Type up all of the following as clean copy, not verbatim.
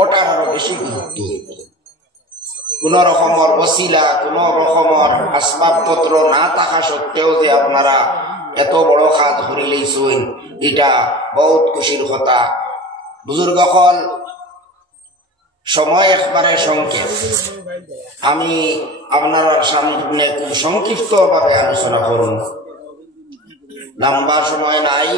ওটার আরো বেশি গুরুত্ব। কোন রকমের ওসিলা, কোন রকমের আসবাবপত্র না থাকা সত্ত্বেও যে আপনারা এত বড় কাজ ধরে লইছেন, এটা বহুত খুশির কথা। বুজুর্গ হল, সময় একবারে সংক্ষেপ। আমি আপনার সামনে খুব সংক্ষিপ্ত ভাবে আলোচনা করুন, লম্বা সময় নাই।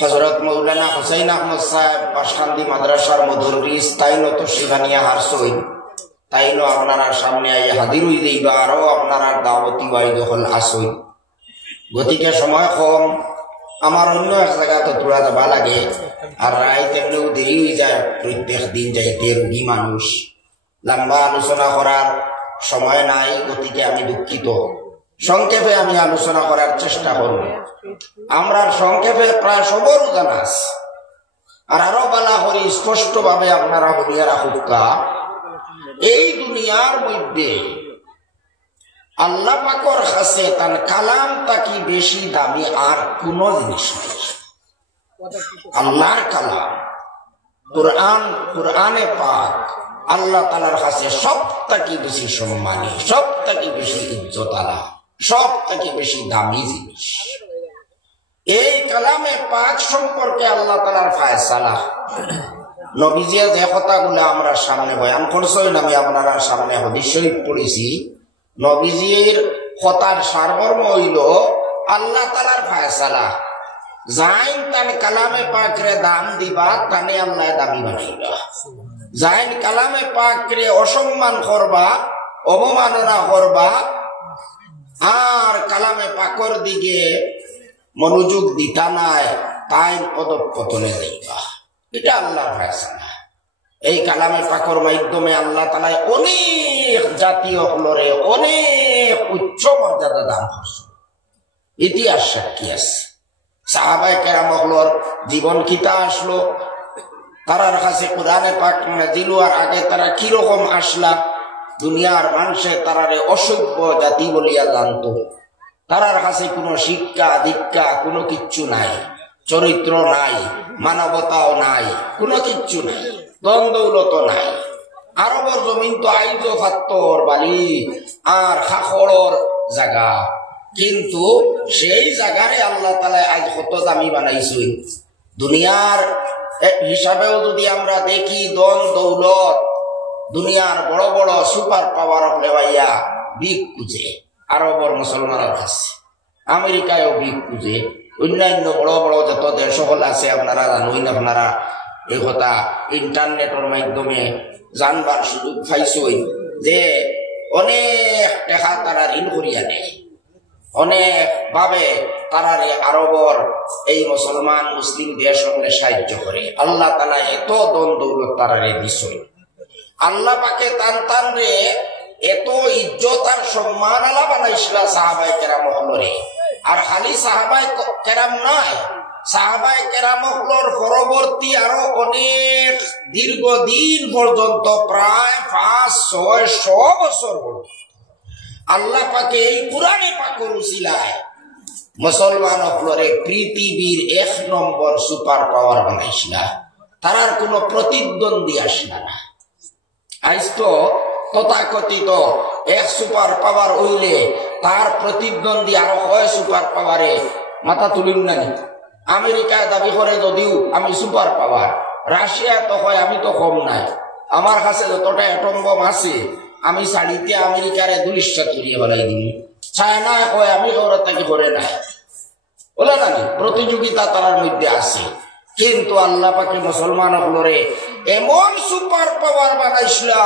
হযরত মৌলানা হুসাইন আহমদ সাহেব পাশকান্দি মাদ্রাসার মুদরিস, তাইনো তো শিবানিয়া হারসইন, তাইনো আপনারা সামনে আইয়া হাজির হই যাইবা, আরো আপনারা দাওয়াতি ওয়াইদ হল আসই। গতিকে সময় কম, আমার অন্য এক জায়গা তো তোলা যাবা লাগে, আর রাইত এমনিও দেরি হয়ে যায় প্রত্যেক দিন যাইতে, রুগী মানুষ, লম্বা আলোচনা করার সময় নাই। গতিকে আমি দুঃখিত, সংক্ষেপে আমি আলোচনা করার চেষ্টা করব। আমরা সংক্ষেপে প্রায় সবরও জানা আছে, আর আরো বালা করি স্পষ্ট ভাবে আপনারা হলিয়া রাখুকা। এই দুনিয়ার মধ্যে আল্লাহ পাকর কাছে তার কালাম তাকি বেশি দামি আর কোন জিনিস নেই। আল্লাহর কালাম কুরআন, কুরআনে পাক আল্লাহ তাআলার কাছে সব থেকে বেশি সম্মানী, সব থেকে বেশি ইজ্জতওয়ালা, সব থেকে বেশি দামি জিনিস। এই কালামে পাক সম্পর্কে আল্লাহ তাআলার ফয়সালা, নবীজি যে কথাগুলো আমরা সামনে বয়ান করছেন, আমি আপনারা সামনে হাদিস শরীফ পড়েছি। নবীজির কথার সারমর্ম হইল আল্লাহ তাআলার ফয়সালা, যাইন তান কালামে পাকরে দাম দিবা, তানে আল্লাহ দামি বানাইবা। যাইন কালামে পাকরে অসম্মান করবা, অবমাননা করবা, আর কালামে পাকর দিকে মনোযোগ দিতা নাই, তাই পদপতনে যাইবা। এটা আল্লাহর ফয়সালা। এই কালামে পাকর মাধ্যমে আল্লাহ তাআলা অনেক জাতীয় হলরে অনেক উচ্চ মর্যাদা দান করছে। ইতিহাস সাক্ষী আছে, সাহাবায়ে কেরাম হলর জীবন কিতা আসলো, তারার কাছে কোরআনে পাক নাজিল হওয়ার আগে তারা কিরকম আসলা, দুনিয়ার মানুষে তারারে অসভ্য জাতি বলিয়া জানত। তারার কাছে কোনো শিক্ষা দীক্ষা কোনো কিচ্ছু নাই, চরিত্র নাই, মানবতাও নাই, কোনো কিচ্ছু নাই, দ্বন্দ্বৌলত নাই। আরবর জমিন তো আইজ ফাত্তর বালি আর খাখড়র জায়গা, কিন্তু সেই জায়গারে আল্লাহ তাআলা আজ কত দামি বানাইছেন। দুনিয়ার হিসাবেও যদি আমরা দেখি, দন দৌলত দুনিয়ার বড় বড় সুপার পাওয়ার লেবাইয়া বিগ খুঁজে আরবর মুসলমানের কাছে, আমেরিকায়ও বিগ খুঁজে, অন্যান্য বড় বড় যত দেশ হল আছে আপনারা জানুন। আপনারা এই কথা ইন্টারনেটের মাধ্যমে জানবার সুযোগ পাইছই যে অনেক টাকা তারা ঋণ করিয়া নেয়, অনেক ভাবে তারারে আরবর এই মুসলমান মুসলিম দেশ হলে সাহায্য করে। আল্লাহ তাআলা এত দন দৌলত তারারে দিছই। আল্লাহ পাকে তান তান রে এত ইজ্জত আর সম্মান আলা বানাইছিলা সাহাবায়ে কেরাম হলরে। আর খালি সাহাবায়ে কেরাম নয়, সাহাবায়ে কেরাম হলর পরবর্তী আরো অনেক দীর্ঘদিন পর্যন্ত, প্রায় 500-600 বছর পর্যন্ত আল্লাহ পাকে এই কুরআনে পাকের উসিলায় মুসলমান হলরে পৃথিবীর 1 নম্বর সুপার পাওয়ার বানাইছিলা। তারার কোনো প্রতিদ্বন্দ্বী আসলা না। আজ তো তথাকথিত 1 সুপার পাওয়ার হইলে তার প্রতিদ্বন্দ্বী আরো হয় সুপার পাওয়ারে মাথা তুলিন না। আমেরিকায় দাবি করে যদিও আমি সুপার পাওয়ার, রাশিয়া তো হয় আমি তো কম নাই, আমার কাছে যতটা অ্যাটম বম আছে আমি শাড়িতে আমেরিকারে দুলিশাত করিয়ে বলাই দিই। চায়না কয় আমি ওরা তাকে করে নাই, বলে না, প্রতিযোগিতা তার মধ্যে আছে। কিন্তু আল্লাহ পাকে মুসলমান হলরে এমন সুপার পাওয়ার বানাইছিলা,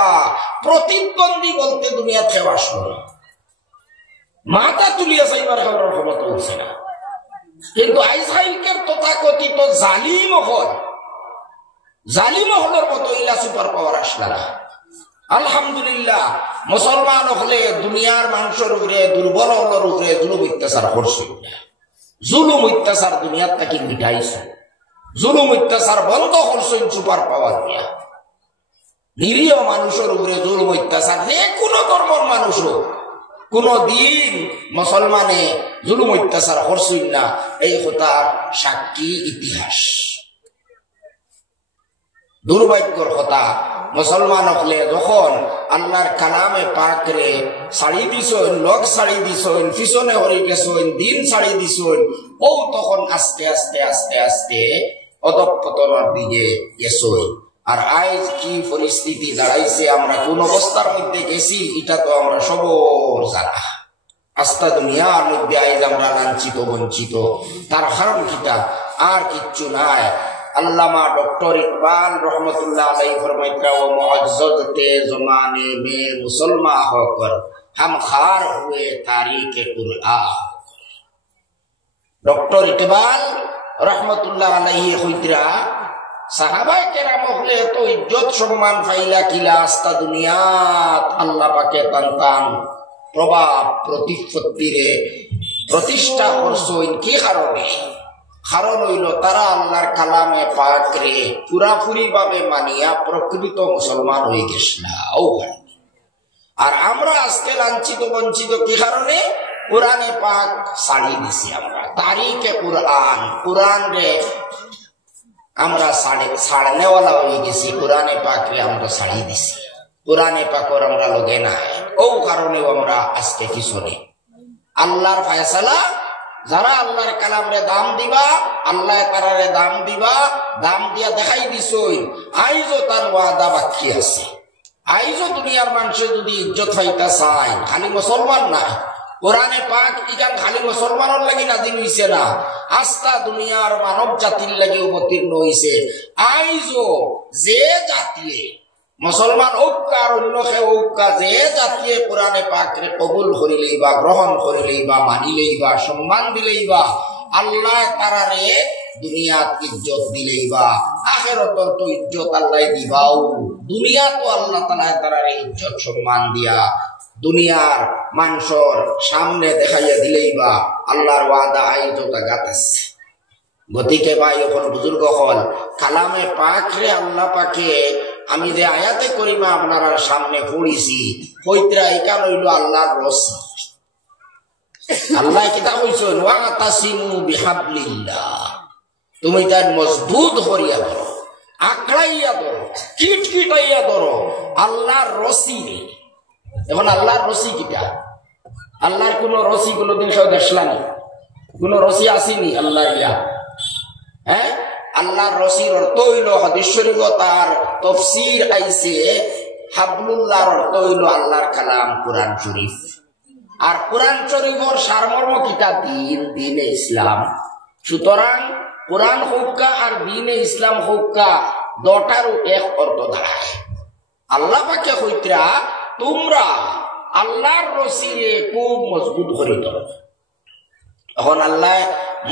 প্রতিদ্বন্দ্বী বলতে দুনিয়া কেউ আসলো না, মাথা তুলিয়া যাইবার কারোর ক্ষমতা হচ্ছে না। কিন্তু আইসরাইলকে তথাকথিত জালিম হলের মতো ইলা সুপার পাওয়ার আসলা না। আলহামদুলিল্লাহ, মুসলমান হলে দুনিয়ার মানুষের উপরে, দুর্বল হলের উপরে জুলুম অত্যাচার করছে। জুলুম অত্যাচার দুনিয়ার তাকে মিটাইছে, জুলুম অত্যাচার বন্ধ করছেন সুপার পাওয়ার দিয়া। নিরীহ মানুষের উপরে জুলুম অত্যাচার যে কোনো ধর্মের মানুষ হোক, কোন দিন মুসলমানে জুলুম অত্যাচার করছেন না, এই কথার সাক্ষী ইতিহাস। দুর্ভাগ্যর কথা মুসলমান হলে যখন আল্লাহর কালামে পাক রে ছাড়ি দিছইন, লোক ছাড়ি দিছইন, পিছনে হরি গেছইন, দিন ছাড়ি দিছইন, ও তখন আস্তে আস্তে আস্তে আস্তে অধঃপতনের দিকে গেছইন। আর আজ কি পরিস্থিতি দাঁড়াইছে, আমরা কোন অবস্থার মধ্যে গেছি, এটা তো আমরা সবর জানা। আস্তা দুনিয়ার মধ্যে আজ আমরা লাঞ্ছিত বঞ্চিত, তার কারণ কিটা? আর কিচ্ছু নাই। अल्लामा डॉक्टर इकबाल रहमतुल्लाह अलैहि फरमाते वो मुअज्जज़ ते ज़माने में मुसलमान होकर हम खार हुए तारीख कुरआन। डॉक्टर इकबाल रहमतुल्लाह अलैहि खुदरा साहाबा केराम हले तो इज्जत सम्मान फाइला किला आस्ता दुनियात अल्लाह पाके तंतान प्रभाव प्रतिपत्तिरे प्रतिष्ठा करछेन कि कारणे? কারণ হইল তারা আল্লাহর কালামে পাক রে পুরাপুরি ভাবে মানিয়া প্রকৃত মুসলমান হয়ে গেছে না। আর আমরা আজকে লাঞ্ছিত বঞ্চিত কি কারণে? কোরআনে পাক ছাড়িয়ে দিছি আমরা, তারিখে কোরআন, কোরআন রে আমরা ছাড়নেওয়ালা হয়ে গেছি, কোরআনে পাক রে আমরা ছাড়িয়ে দিছি, কোরআনে পাকর আমরা লগে নাই। ও কারণেও আমরা আজকে কিছু নেই। আল্লাহর ফয়সালা, যারা আল্লাহর কালামরে দাম দিবা, আল্লাহ তারারে দাম দিবা, দাম দিয়া দেখাই দিছই আইজও তার ওয়াদা বাকি আছে। আইজও দুনিয়ার মানুষে যদি ইজ্জত পাইতা চায়, খালি মুসলমান না, কোরআনে পাক ইখান খালি মুসলমানের লাগি নাজিল হইছে না, আস্তা দুনিয়ার মানব জাতির লাগি অবতীর্ণ হইছে। আইজও যে জাতিয়ে মুসলমান ঐক্য আর অন্য সে ঐক্য যে জাতিয়ে কোরআনে পাকরে কবুল করিলেই বা গ্রহণ করিলেই বা মানিলেই বা সম্মান দিলেই বা আল্লাহ তারারে দুনিয়াত ইজ্জত দিলেই বা আখিরাতর তো ইজ্জত আল্লাহ দিবাও। দুনিয়া তো আল্লাহ তাআলা তারারে ইজ্জত সম্মান দিয়া দুনিয়ার মানুষের সামনে দেখাইয়া দিলেই বা আল্লাহর ওয়াদা আইজতা গাতাছে। গতিকে ভাই এখন বুজুর্গ হল কালামে পাক রে আল্লাহ পাকে আমি যে আয়াতে করিমা আপনারা সামনে পড়িছি কইতরা একান হইল আল্লাহর রসি। আল্লাহ কিতাব কইছেন ওয়াতাসিমু বিহাবলিল্লাহ, তুমি তার মজবুত করিয়া ধরো, আঁকড়াইয়া ধরো, কিটকিটাইয়া ধরো আল্লাহর রসি। এখন আল্লাহর রসি কিটা? আল্লাহর কোন রসি কোনদিন কেউ দেখলানি? কোন রসি আসেনি আল্লাহ ইয়া? হ্যাঁ, আল্লাহর রসির অর্থ হইল হাদিস শরীফ তার তাফসীর আইছে হাবলুল্লাহর অর্থ হইল আল্লাহর কালাম কোরআন শরীফ। আর কোরআন শরীফের সারমর্ম কিতা? দিন, দ্বীনে ইসলাম। সুতরাং কোরআন হৌকা আর দ্বীনে ইসলাম হৌকা দুটারও এক অর্থ দাঁড়ায়। আল্লাহ পাকে কইতরা তোমরা আল্লাহর রসিরে খুব মজবুত করে ধরো। এখন আল্লাহ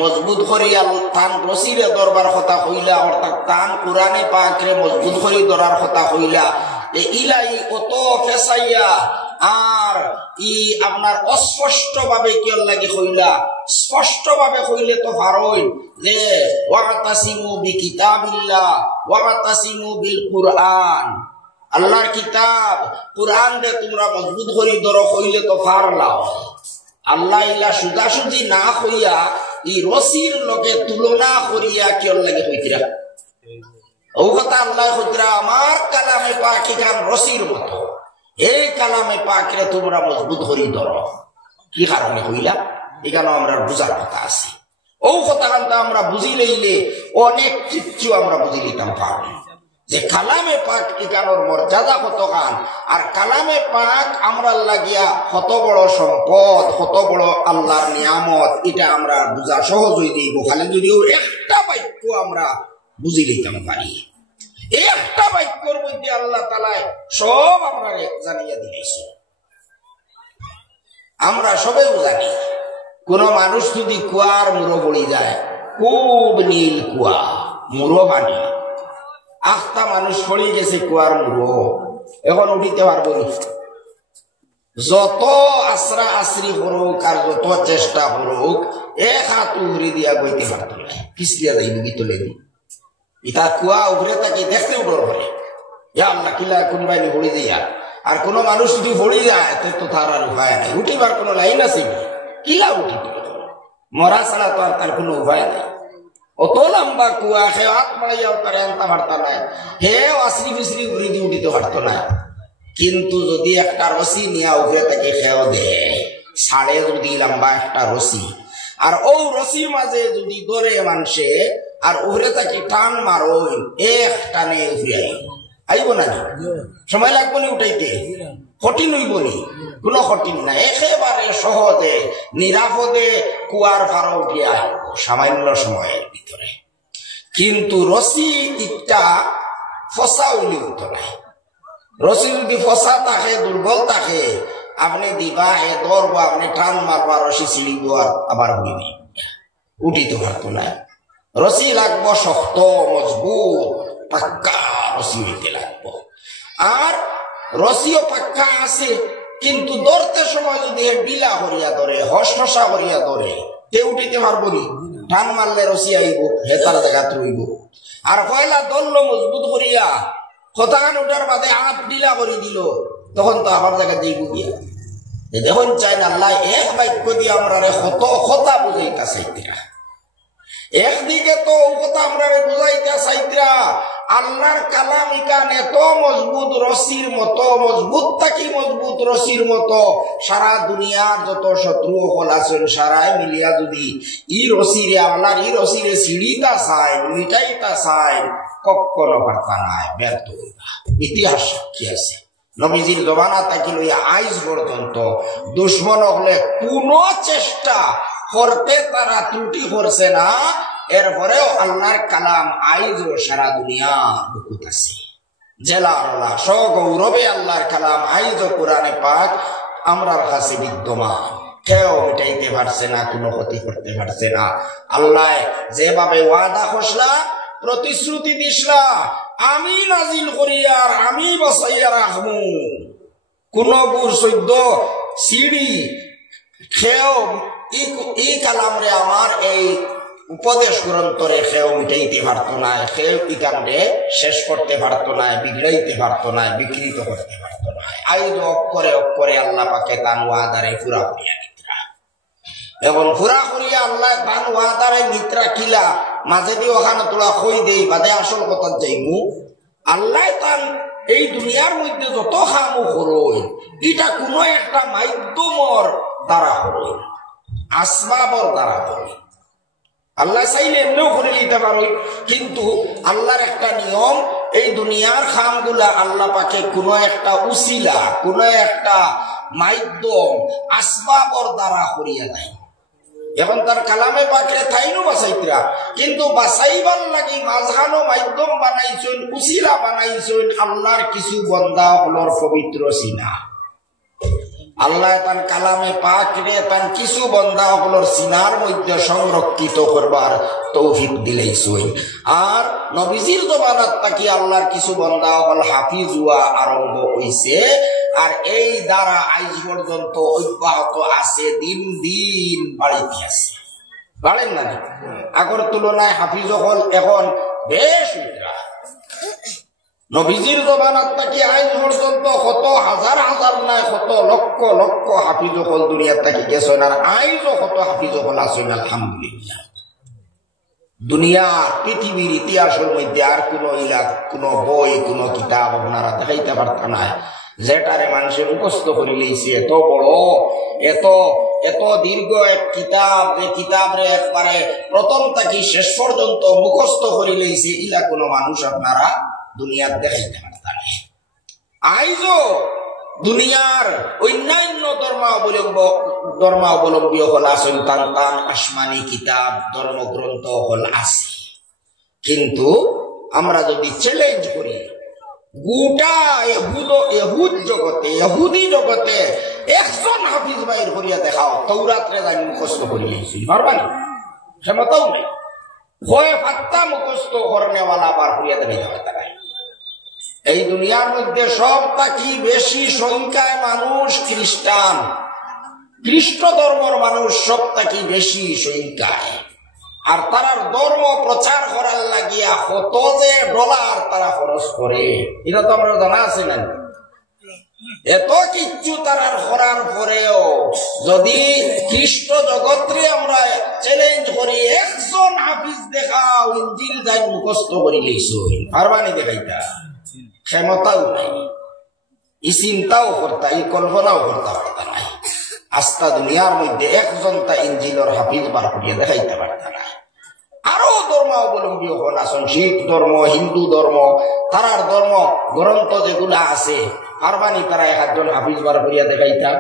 মজবুত করি তান রসিরে দরবার কথা হইলা, অর্থাৎ তান কোরআনে পাকরে মজবুত করি ধরার কথা হইলা, ইলাই অত ফেসাইয়া আর ই আপনার অস্পষ্ট ভাবে কেউ লাগে হইলা। স্পষ্ট ভাবে হইলে তো পারই যে ওয়াতাসিমু বিকিতাবিল্লাহ ওয়াতাসিমু বিল কুরআন, আল্লাহর কিতাব কুরআন রে তোমরা মজবুত করি ধরো হইলে তো পারলাও। আল্লাহ ইলা সুজাসুজি না হইয়া এই রসির লগে তুলনা করিয়া কেউ লাগে হইতরা। ও কথা আল্লাহ হইতরা আমার কালামে পাক এখান রসির মতো, এই কালামে পাকরে তোমরা মজবুত করি ধরো। কি কারণে হইলা এখানে আমরা বুঝার কথা আছে। ও কথা আমরা বুঝি লইলে অনেক কিছু আমরা বুঝি লিতাম পারি যে কালামে পাক এখানোর মর্যাদা কত গান, আর কালামে পাক আমরা লাগিয়া কত বড় সম্পদ, কত বড় আল্লাহর নিয়ামত, এটা আমরা বুঝা সহজ হয়ে দিব খালি যদিও একটা বাক্য আমরা বুঝি লইতাম পারি। এই একটা বাক্যর মধ্যে আল্লাহ তাআলা সব আমরা জানিয়ে দিয়েছে। আমরা সবাই জানি কোন মানুষ যদি কুয়ার মুড়ো পড়ি যায়, খুব নীল কুয়া মুড়ো পানি, আখটা মানুষ পড়ে গেছে কুয়ার মুড়ো, এখন উঠিতে পারবো না। যত আশ্রা আশ্রি করুক আর যত চেষ্টা করুক এক হাত উগড়ি দিয়া বইতে পারত না, পিছলিয়া যাইব গিতলে দি ইটা কুয়া উগড়ে তাকে দেখতেও ডর করে, আল্লাহ কিলা কোনবাই পড়ে দিয়া। আর কোন মানুষ যদি পড়ে যায় তো তার আর উপায় নাই, উঠিবার কোনো লাইন আছে কিলা উঠিতে, মরা ছাড়া তো আর তার কোনো উপায় নাই। অত লম্বা কুয়া, সে হাত মারাইয়াও তারা আনতে পারত না, হেও আশ্রি ফিশ্রি উড়ি দিয়ে উঠিতে পারত না। কিন্তু যদি একটা রশি নিয়া উঠে তাকে খেও দেয়, সাড়ে যদি লম্বা একটা রশি, আর ও রশির মাঝে যদি ধরে মানুষে আর উহরে তাকে টান মারো, এক টানে উঠে আইব না, সময় লাগবো নি উঠাইতে, কঠিন হইব নি? কোনো কঠিন না, একেবারে সহজে নিরাপদে কুয়ার ফাড়া উঠিয়া আইব সামান্য সময়ের ভিতরে। কিন্তু রশি একটা ফসা উলি হতো না। রশি যদি ফসা থাকে, দুর্বল থাকে, আপনি দিবা এ ধরবো, আপনি টান মারবা, রশি ছিড়িব আর আবার উড়িবি, উঠিতে পারতো না। রশি লাগবো শক্ত মজবুত পাক্কা রশি হইতে লাগবো। আর রশিও পাক্কা আছে, কিন্তু ধরতে সময় যদি বিলা করিয়া ধরে, হসহসা করিয়া ধরে, তে উঠিতে পারবো নি? টান মারলে রশি আইব, হেতার জায়গাত রইব। আর পয়লা ধরলো মজবুত করিয়া, হতান ওটার বাদে হাত ঢিলা করে দিল, তখন তো আমার জায়গা দিয়ে গিয়া দেখুন চাই না আল্লাহ এক বাক্য দিয়ে আমরা কত কথা বুঝাইতা চাইতরা। একদিকে তো কথা আমরা বুঝাইতা চাইতরা, আল্লাহর কালাম ইকান এত মজবুত রশির মতো, মজবুত থাকি মজবুত রশির মতো, সারা দুনিয়ার যত শত্রু হল আছেন সারাই মিলিয়া যদি ই রশিরে আল্লাহর ই রশিরে সিঁড়িটা চাই, মিটাইটা চাই, কখনো পারতা নাই, ব্যর্থ হইবা। ইতিহাস সাক্ষী আছে, নবীজির জমানা থাকি লইয়া আইজ পর্যন্ত দুশ্মন হলে কোন চেষ্টা করতে তারা ত্রুটি করছে না। এরপরেও আল্লাহর কালাম আইজও সারা দুনিয়া বুকুত আছে, জেলারলা সগৌরবে আল্লাহর কালাম আইজও কোরআনে পাক আমরার কাছে বিদ্যমান। কেউ মিটাইতে পারছে না, কোনো ক্ষতি করতে পারছে না। আল্লাহ যেভাবে ওয়াদা করলা, প্রতিশ্রুতি দিসলা, আমি নাজিল করি আর আমি বসাইয়া রাখবো, কোন গুর সৈদ্য সিঁড়ি খেও ই কালাম রে আমার এই উপদেশ গ্রন্থরে খেও মিটাইতে পারত না, খেও ই কামরে শেষ করতে পারত না, বিগড়াইতে পারত না, বিকৃত করতে পারত না। আইজ অক্ষরে অক্ষরে আল্লাহ পাকে তান ওয়াদারে পুরা করিয়া নিদ্রা, এবং পুরা করিয়া আল্লাহ তান ওয়াদারে নিদ্রা কিলা মাঝে দিয়ে ওখানে তোলা খই দেই বাদে আসল কথা যাইমু। আল্লাহ তান এই দুনিয়ার মধ্যে যত খামু করই, এটা কোনো একটা মাধ্যমর দ্বারা করই, আসবাবর দ্বারা করই। আল্লাহ চাইলে এমনিও করে নিতে পারো, কিন্তু আল্লাহর একটা নিয়ম, এই দুনিয়ার খামগুলা আল্লাহ পাকে কোনো একটা উসিলা, কোনো একটা মাধ্যম আসবাবর দ্বারা করিয়া দেয়। এখন তার কালামে পাকে তাইনো বাঁচাইতরা, কিন্তু বাঁচাইবার লাগি মাঝখানো মাধ্যম বানাইছেন, উসিলা বানাইছেন আল্লাহর কিছু বন্দা হলর পবিত্র সিনা। আল্লাহ তার কালামে পাক রে তার কিছু বন্দা হলর সিনার মধ্যে সংরক্ষিত করবার তৌফিক দিলেইছই। আর নবীজির জমানাত তাকি আল্লাহর কিছু বন্দা হল হাফিজ হওয়া আরম্ভ হইছে, আর এই দ্বারা আজ পর্যন্ত অব্যাহত আছে, দিন দিন বাড়িতে আছে। বাড়েন না, আগের তুলনায় হাফিজ হল এখন বেশ উদ্রা। নবীজির জমানাত থাকি আইন পর্যন্ত কত হাজার হাজার নাই, কত লক্ষ লক্ষ হাফিজ হল দুনিয়ার থাকি গেছেন, আর আইজও কত হাফিজ হল আছেন আলহামদুলিল্লাহ। দুনিয়া পৃথিবীর ইতিহাসের মধ্যে আর কোন বই, কোন কিতাব আপনারা দেখাইতে পারতেন না যেটারে মানুষের মুখস্থ করে লইছে। এত বড়, এত দীর্ঘ এক কিতাব, যে কিতাবরে একবারে প্রথম থাকি শেষ পর্যন্ত মুখস্থ করে লইছে, ইলা কোন মানুষ আপনারা দুনিয়ার দেখাইতে পারতেন। আইজও দুনিয়ার অন্যান্য ধর্মাবলম্বী হল আসেন, টান টান আসমানি কিতাব ধর্মগ্রন্থ হল আছে, কিন্তু আমরা যদি চ্যালেঞ্জ করি গোটা ইহুদি জগতে একজন হাফিজ বাইর করিয়া দেখাও, তৌরাত্রে জানি মুখস্থ করি লইছি, পারবানি? ক্ষমতাও নেই, হয় ফাত্তা মুখস্থ করনেওয়ালা বার করিয়া দেখাইতে পারতে নাই। এই দুনিয়ার মধ্যে সব থাকি বেশি সংখ্যায় মানুষ খ্রিস্টান, খ্রিস্ট ধর্মের মানুষ সব থাকি বেশি সংখ্যায়, আর তারার ধর্ম প্রচার করার লাগিয়া কত যে ডলার তারা খরচ করে, এটা তো আমরা জানা আছে না? এত কিচ্ছু তারার করার পরেও যদি খ্রিস্ট জগৎরে আমরা চ্যালেঞ্জ করি, একজন হাফিজ দেখাও ইনজিল যাই মুখস্থ করি লইছো, পারবানি দেখাইতা? ক্ষমতাও নাই, ই চিন্তাও করতা, ই কল্পনাও করতে পারতা নাই। আস্তা দুনিয়ার মধ্যে একজন তা ইনজিলর হাফিজ বার করিয়া দেখাইতে পারতা নাই। আরো ধর্মাবলম্বী হল আসন, শিখ ধর্ম, হিন্দু ধর্ম, তারার ধর্ম গ্রন্থ যেগুলা আছে, পারবানি তারা একজন হাফিজ বার করিয়া দেখাইতা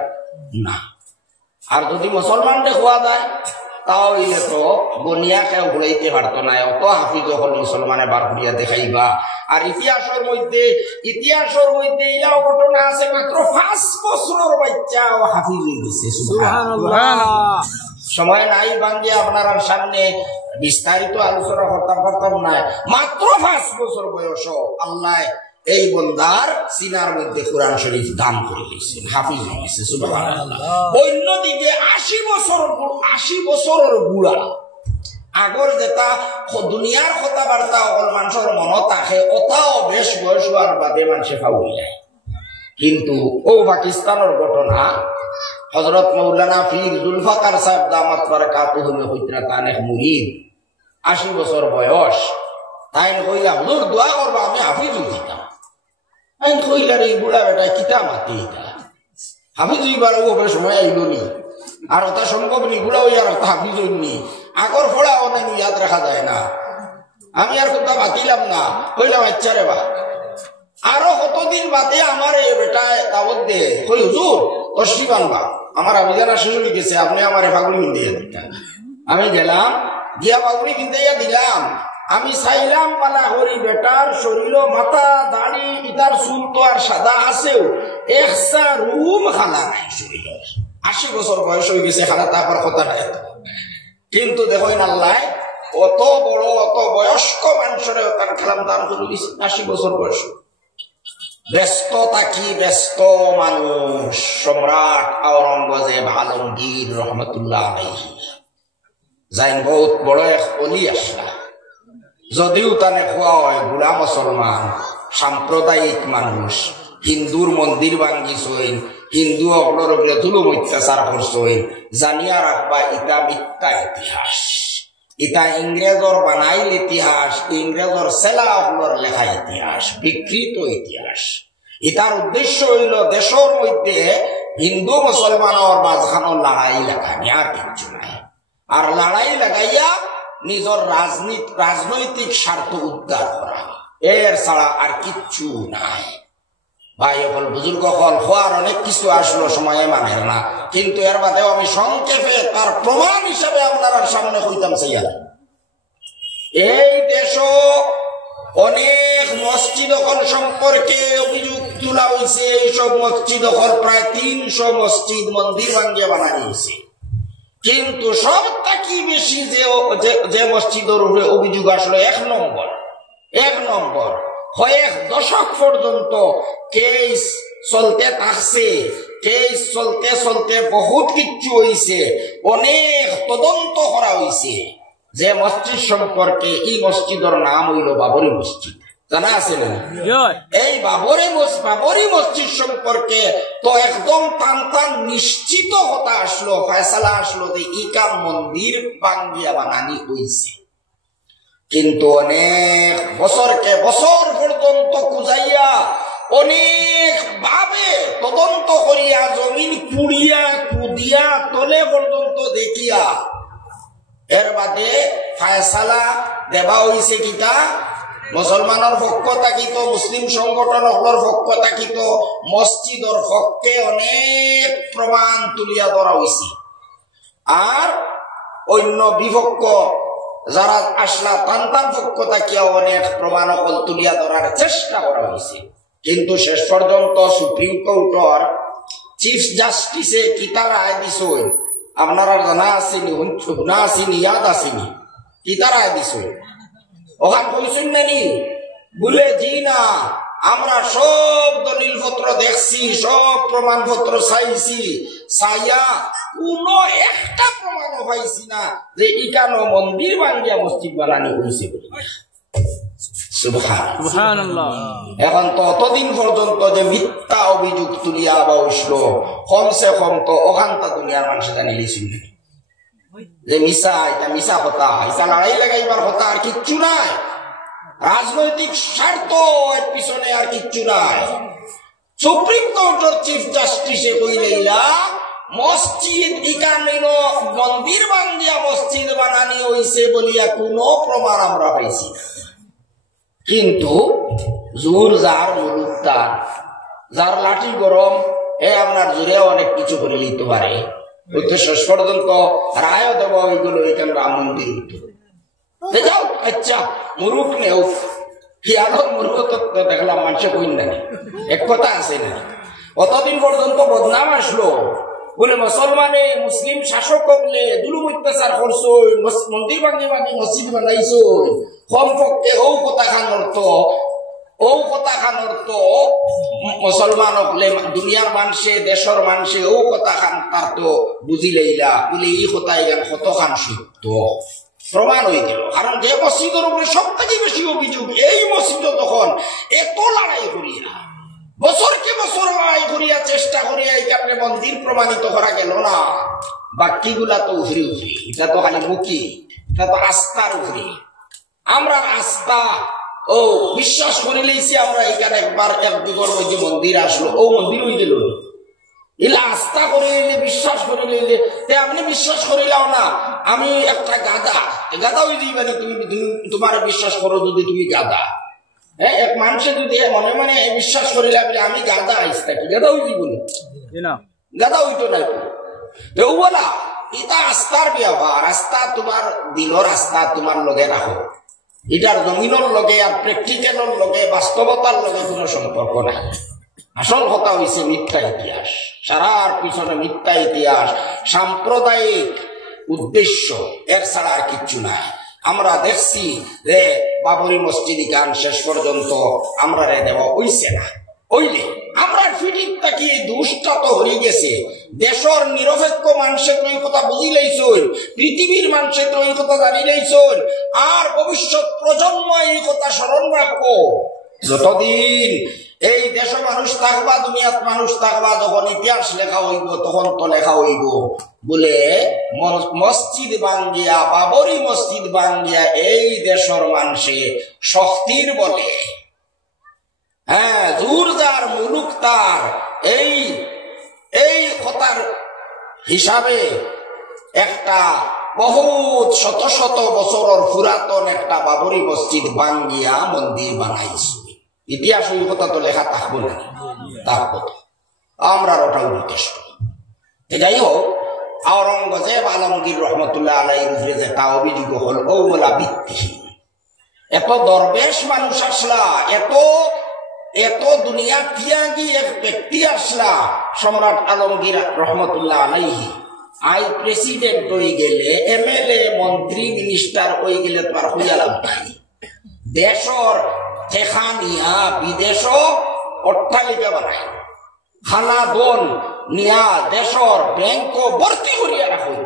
না। আর যদি মুসলমান দেখুয়া যায় তাহলে তো বনিয়া কেউ ঘুরাইতে পারতো না, অত হাফিজ হল মুসলমানে বার করিয়া দেখাইবা। আর ইতিহাসের মধ্যে এরাও ঘটনা আছে, মাত্র 5 বছরের বাচ্চা হাফিজ হয়ে গেছে। সময় নাই বাঙ্গে আপনার সামনে বিস্তারিত আলোচনা করতে পারতাম না। মাত্র 5 বছর বয়স আল্লাহ এই বন্দার সিনার মধ্যে কোরআন শরীফ দান করে দিয়েছেন, হাফিজ হয়ে গেছে। সুবহানাল্লাহ। অন্যদিকে 80 বছরের বুড়া, আগর যেটা দুনিয়ার কথাবার্তা অকল মানুষের মনত আহে, ওটাও বেশ বয়স হওয়ার বাদে মানুষে ফাউল যায়। কিন্তু ও পাকিস্তানের ঘটনা, হযরত মৌলানা পীর জুলফাকার সাহেব দামাত বারাকাতুহুল হুজরাতান এক মুরিদ, 80 বছর বয়স, তাই কইলা হুজুর দোয়া করবা আমি হাফিজ হইতাম। আইন কইলার এই বুড়া বেটা কিতা মাতি, এটা হাফিজ হইবার ও সময় আইল নি, আর ওটা সম্ভব নি, বুড়া হই আর হাফিজ হইনি, আগর ফোড়া অনেক ইয়াদ রাখা যায় না। আমি আর কোথা বাতিলাম না, কইলাম আচ্ছা রে বা। আরো কতদিন বাদে আমার এই বেটা দাওয়াত দে, কই হুজুর তশরিফ আনবা, আমার আবিজানা শেষ হয়ে গেছে, আপনি আমার পাগড়ি কিনতে দিতেন। আমি গেলাম, গিয়া পাগড়ি কিনতে দিলাম। আমি চাইলাম পালা করি বেটার শরীর, মাথা দাড়ি, ইটার চুল তো আর সাদা আছেও, একসা রুম খালা নাই শরীরের। 80 বছর বয়স হয়ে গেছে, খালা তারপর কথা নাই। কিন্তু দেখুন আল্লাহ অত বড় অত বয়স্ক মানুষের তার খেলাম দান করে দিচ্ছে। 80 বছর বয়স, ব্যস্ত মানুষ। সম্রাট আওরঙ্গজেব আলমগীর রহমতুল্লাহ আলাইহি যাইন বহুত বড় এক অলি আসলা, যদিও তানে খোয়া হয় বুড়া মুসলমান, সাম্প্রদায়িক মানুষ, হিন্দুর মন্দির ভাঙ্গিছইন, হিন্দু অগলর উপরে জুলুম অত্যাচার করছইন, জানিয়া রাখবা ইটা মিথ্যা ইতিহাস, ইটা ইংরেজর বানাইল ইতিহাস, ইংরেজর সেলা অগলর লেখা ইতিহাস, বিকৃত ইতিহাস। ইটার উদ্দেশ্য হইল দেশের মধ্যে হিন্দু মুসলমানের মাঝখানো লড়াই লাগানি, আর কিচ্ছু নাই। আর লড়াই লাগাইয়া নিজের রাজনৈতিক স্বার্থ উদ্ধার করা, এর ছাড়া আর কিচ্ছু নাই। ভাই হল বুজুর্গ হল হওয়ার অনেক কিছু আসলো, সময়ে মানে না, কিন্তু এর বাদেও আমি সংক্ষেপে তার প্রমাণ হিসাবে আপনার সামনে কইতাম চাইয়া। এই দেশ অনেক মসজিদ হল সম্পর্কে অভিযোগ তোলা হয়েছে। এইসব মসজিদ হল প্রায় 300 মসজিদ মন্দির ভাঙ্গিয়ে বানানো হয়েছে। কিন্তু সব থেকে বেশি যে মসজিদের উপরে অভিযোগ আসলো, 1 নম্বর কয়েক দশক পর্যন্ত কেস চলতে থাকছে। কেস চলতে বহুত কিছু হয়েছে, অনেক তদন্ত করা হয়েছে। যে মসজিদ সম্পর্কে, এই মসজিদের নাম হইল বাবরি মসজিদ, জানা আছে না? এই বাবরি মসজিদ সম্পর্কে তো একদম টান নিশ্চিত কথা আসলো, ফয়সালা আসলো যে ইকান মন্দির ভাঙ্গিয়া বানানি হয়েছে। কিন্তু অনেক বছর পর্যন্ত খুঁজাইয়া, অনেক ভাবে তদন্ত করিয়া, জমিন কুদিয়া তলে পর্যন্ত দেখিয়া, এর বাদে ফয়সালা দেবা হইছে কিতা মুসলমানের পক্ষ থাকিত, মুসলিম সংগঠন পক্ষ থাকিত, মসজিদর পক্ষে অনেক প্রমাণ তুলিয়া ধরা হয়েছে। আর অন্য বিপক্ষ যারা আসলা তান্তান পক্ষ থাকিয়া অনেক প্রমাণ তুলিয়া ধরার চেষ্টা করা হয়েছে। কিন্তু শেষ পর্যন্ত সুপ্রিম কোর্টর চিফ জাস্টিসে কিতা রায় দিছে আপনারা জানা আসেনি, শুনা আসেনি, ইয়াদ আসেনি? কিতা রায় দিছে ওখান কইছেন নানি বলে, জি না, আমরা সব দলিল পত্র দেখছি, সব প্রমাণপত্র চাইছি, চাইয়া কোন একটা প্রমাণও পাইছি না যে ইকানো মন্দির ভাঙ্গিয়া মসজিদ বানানো হয়েছে। সুবহানাল্লাহ। এখন ততদিন পর্যন্ত যে মিথ্যা অভিযোগ তুলিয়া বা উঠল, কমসে কম তো ওখানটা দুনিয়ার মানুষ জানি লিছিল যে মিশা, এটা মিশা কথা, এটা লড়াই লাগাইবার কথা, আর কিচ্ছু নাই। রাজনৈতিক স্বার্থ এর পিছনে আর কিচ্ছু নাই। সুপ্রিম কোর্টের চিফ জাস্টিসে কইলেইলা মসজিদ ইকামিন মন্দির বাঙ্গিয়া মসজিদ বানানি হইছে বলিয়া কোনো প্রমাণ আমরা পাইছি না। কিন্তু জোর যার মুলুক তার, যার লাঠি গরম আপনার জোরে অনেক কিছু করে নিতে পারে। ওই তো শেষ পর্যন্ত রায় দেওয়া ওইগুলো এখানে রাম মন্দির উঠতে যাও। আচ্ছা মুরুখ নেও, খেয়ালত মুরুখ তত্ত্ব দেখলাম মানুষে কইন না, এক কথা আছে না। অতদিন পর্যন্ত বদনাম আসলো বলে মুসলমানে মুসলিম শাসক করলে দুলুম অত্যাচার করছো, মন্দির ভাঙি ভাঙি মসজিদ বানাইছো। কমপক্ষে ও কথা খান অর্থ মুসলমান হলে দুনিয়ার মানুষে দেশের মানুষে ও কথা খান তার তো বুঝিলেইলা বলে এই কথা এখান কত খান সত্য প্রমাণ হয়ে গেল। কারণ যে মসজিদের উপরে সব থেকে বেশি অভিযোগ, এই মসজিদ তখন এত লড়াই করিয়া বছরকে বছর লড়াই করিয়া চেষ্টা করিয়া এই কারণে মন্দির প্রমাণিত করা গেল না। বাকিগুলা তো উফরি উফরি, এটা তো খালি মুখী, এটা তো আস্থার উফরি। আমরা আস্থা ও বিশ্বাস করে লইছি আমরা এখানে একবার এক যুগের মধ্যে মন্দির আসলো, ও মন্দির হয়ে গেল। এলা আস্থা করে লইলে বিশ্বাস করে লইলে আপনি বিশ্বাস করিলাও না আমি একটা গাধা হয়ে যাইবে না। তুমি তোমার বিশ্বাস করো যদি তুমি গাধা, হ্যাঁ এক মানুষে যদি মনে মনে বিশ্বাস করিলে আমি গাধা আইসা কি গাধা হয়ে যাইব না, গাধা হইতো না। তো বলা এটা আস্থার ব্যবহার, আস্থা তোমার দিনের আস্থা তোমার লগে রাখো। এটার জমিনের লগে আর প্র্যাকটিক্যালের লগে বাস্তবতার লগে কোনো সম্পর্ক নাই। আসল কথা হয়েছে মিথ্যা ইতিহাস, সারার পিছনে মিথ্যা ইতিহাস, সাম্প্রদায়িক উদ্দেশ্য, এর ছাড়া আর কিচ্ছু নাই। আমরা দেখছি যে বাবরি মসজিদ গান শেষ পর্যন্ত আমরা দেওয়া হইছে না। হইলে আমরা ফিটিং তাকিয়ে দুষ্টা তো হয়ে গেছে। দেশের নিরপেক্ষ মানুষের তো এই কথা বুঝি লাইছুন, পৃথিবীর মানুষের তো এই কথা জানি লাইছুন, আর ভবিষ্যৎ প্রজন্ম এই কথা স্মরণ রাখবো। যতদিন এই দেশে মানুষ থাকবা, দুনিয়াত মানুষ থাকবা, যখন ইতিহাস লেখা হইব তখন তো লেখা হইব বলে মসজিদ বাঙ্গিয়া, বাবরি মসজিদ বাঙ্গিয়া এই দেশের মানুষে শক্তির বলে, হ্যাঁ জোর যার মুলুক তার, এই কথার হিসাবে একটা বহুত শত শত বছরের পুরাতন একটা বাবরি মসজিদ বাঙ্গিয়া মন্দির বানাইছে। ইতিহাস ওই কথা তো লেখা থাকবো না, থাকবো আমরা ওটাও যথেষ্ট। যাই হোক, আওরঙ্গজেব আলমগীর রহমতুল্লাহ আলাইহির উপরে যেটা অভিযোগ হল ওগুলা ভিত্তিহীন। এত দরবেশ মানুষ আসলা, এত দুনিয়া ত্যাগী এক ব্যক্তি আসলা, সম্রাট আলমগীর রহমতুল্লাহ আলাইহি আই প্রেসিডেন্ট হয়ে গেলে, এমএলএ মন্ত্রী মিনিস্টার হয়ে গেলে তার হইয়া লাভ নাই। দেশর ঠেকা নিয়া বিদেশ অট্টালিকা বানায়, খানা দন নিয়া দেশর ব্যাংক ভর্তি করিয়া রাখুন।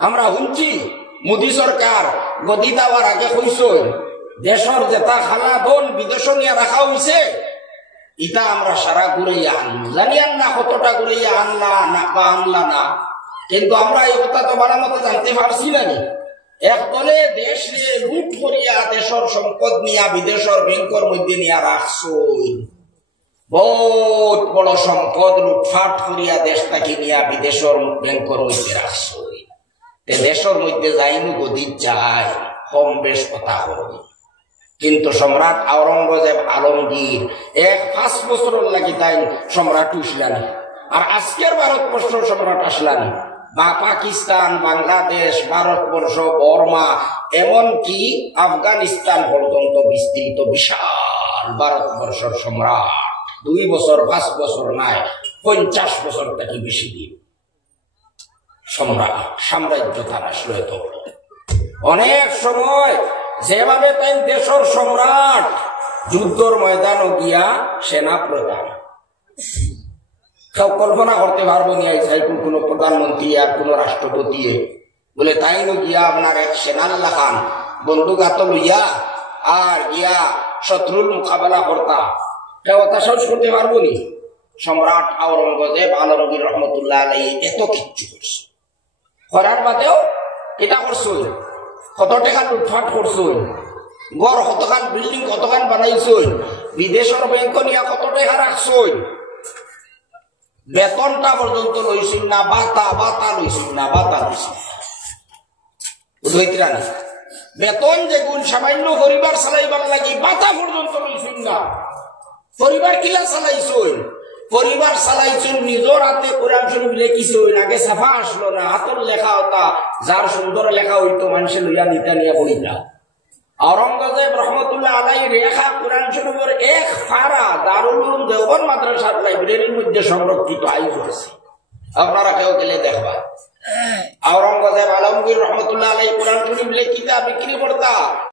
আমরা শুনছি মোদী সরকার গদি দেওয়ার আগে কইস দেশর যেটা খানা দন বিদেশ নিয়ে রাখা হয়েছে, এটা আমরা সারা ঘুরাইয়া আনলু। জানি না কতটা ঘুরাইয়া আনলা না বা আনলা না, কিন্তু আমরা এই কথা তো বাড়ার মতো জানতে পারছি না। একদলে দেশ লুট করিয়া দেশের সম্পদ নিয়া বিদেশের ব্যাংকের মধ্যে নিয়ে রাখছো, বহুত বড় সম্পদ লুটফাট করিয়া দেশটাকে নিয়া বিদেশের ব্যাংকের মধ্যে রাখছো। দেশের মধ্যে যাইনু গদি যায় কম বেশ কথা করবে, কিন্তু সম্রাট আওরঙ্গজেব আলমগীর 5 বছরের লাগি তাই সম্রাট উঠলানি। আর আজকের ভারতবর্ষ সম্রাট আসলানি বা পাকিস্তান, বাংলাদেশ, ভারতবর্ষ, বর্মা, এমনকি আফগানিস্তান পর্যন্ত বিস্তৃত বিশাল ভারতবর্ষের সম্রাট 2 বছর 5 বছর নাই 50 বছর থেকে বেশি দিন সম্রাট সাম্রাজ্য তার আসলো এত বড়। অনেক সময় যেভাবে তাই দেশের সম্রাট যুদ্ধর ময়দানও গিয়া সেনা প্রধান, কল্পনা করতে পারবো নি কোন প্রধানমন্ত্রী আর কোন রাষ্ট্রপতি বলে তাই গিয়া আপনার এক সেনাল্লা খান বন্দুক হাত লইয়া আর ইয়া শত্রুর মোকাবেলা করতা কেউ তা সাহস করতে পারবো নি? সম্রাট আওরঙ্গজেব আলমগীর রহমতুল্লাহ আলাইহি এত কিচ্ছু করছে, করার বাদেও এটা করছো, কত টাকা লুটফাট করছো, গড় কতখান বিল্ডিং কতখান বানাইছো, বিদেশের ব্যাংক নিয়ে কত টাকা রাখছো, বেতনটা পর্যন্ত লইছিল না, বাতা লইছিল না, বুঝাইতরা না? বেতন যে গুণ সামান্য পরিবার চালাইবার লাগি বাতা পর্যন্ত লইছিল না। পরিবার কিলা চালাইছই? পরিবার চালাইছিল নিজের হাতে কোরআন শরীফ লেখিছই, আগে সাফা আসলো না, হাতের লেখা হতা, যার সুন্দর লেখা হইতো মানুষের লইয়া নিতা নিয়া বইতা। আওরঙ্গজেব রহমতুল্লাহ আলাইহি রেখা কোরআন শরীফের এক ফারা দারুল উলুম দেওবন্দ মাদ্রাসার লাইব্রেরির মধ্যে সংরক্ষিত আইন হয়েছে, আপনারা কেউ গেলে দেখবা। আওরঙ্গজেব আলমগীর রহমতুল্লাহ আলাইহি কোরআন শরীফ লেখিতা বিক্রি করতা,